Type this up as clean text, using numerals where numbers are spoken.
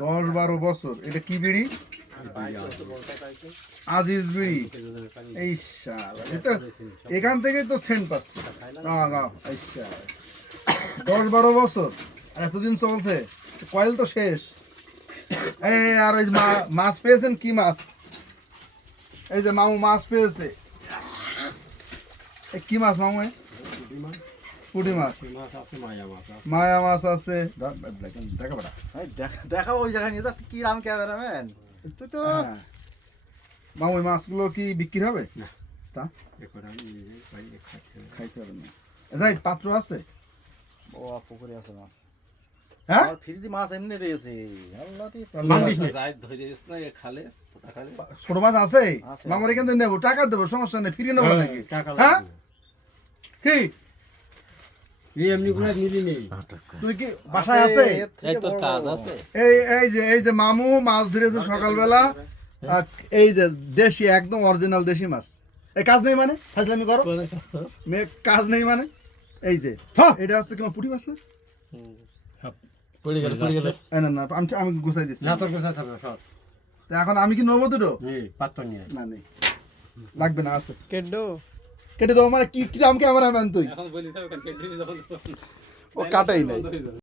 10-12 বছর। এটা কি বিড়ি? আজিজ বিড়ি। এই শালা, এটা এখান থেকেই তো সেন্ট পাচ্ছে। 10-12 বছর আর এতদিন চলছে, কয়েল তো শেষ। এই আর ওই মাছ পেয়েছেন? কি মাছ? এই যে মামু মাছ পেয়েছে। কি মাছ মামু? পুঁটি মাছ, মায়া মাছ আছে। দেখা ওই জায়গায় নিয়ে যা, কি রাম ক্যামেরাম্যান তুই তো। মামু ওই মাছগুলো কি বিক্রি হবে? না। তা খাইতে হবে না। যাই, পাত্র আছে? ও পুকুরে আছে মাছ। হ্যাঁ, আর ফ্রিজে মাছ এমনি রয়েছে। আল্লাহ রে। ছোট মাছ আছে? আছে, মামার আছে। এখান থেকে নেবো, টাকা দেবো, সমস্যা নেই, ফিরে নেবো নাকি? হ্যাঁ, কি তুই কি বাসায় আছে? এই যে মামু মাছ ধরেছে সকালবেলা। এই যে দেশি, একদম অরিজিনাল দেশি মাছ। এই কাজ নেই মানে ফাজলামি করো, কাজ নেই মানে। এই যে এটা হচ্ছে কি পুঁটি মাছ না? না না, আমি গুছাই দিচ্ছি। এখন আমি কি নেবো দুটো? না নেই, লাগবে না, আছে। কেটে দেবো মানে কি কিরাম ক্যামেরাম্যান তুই? ও কাটাই নাই।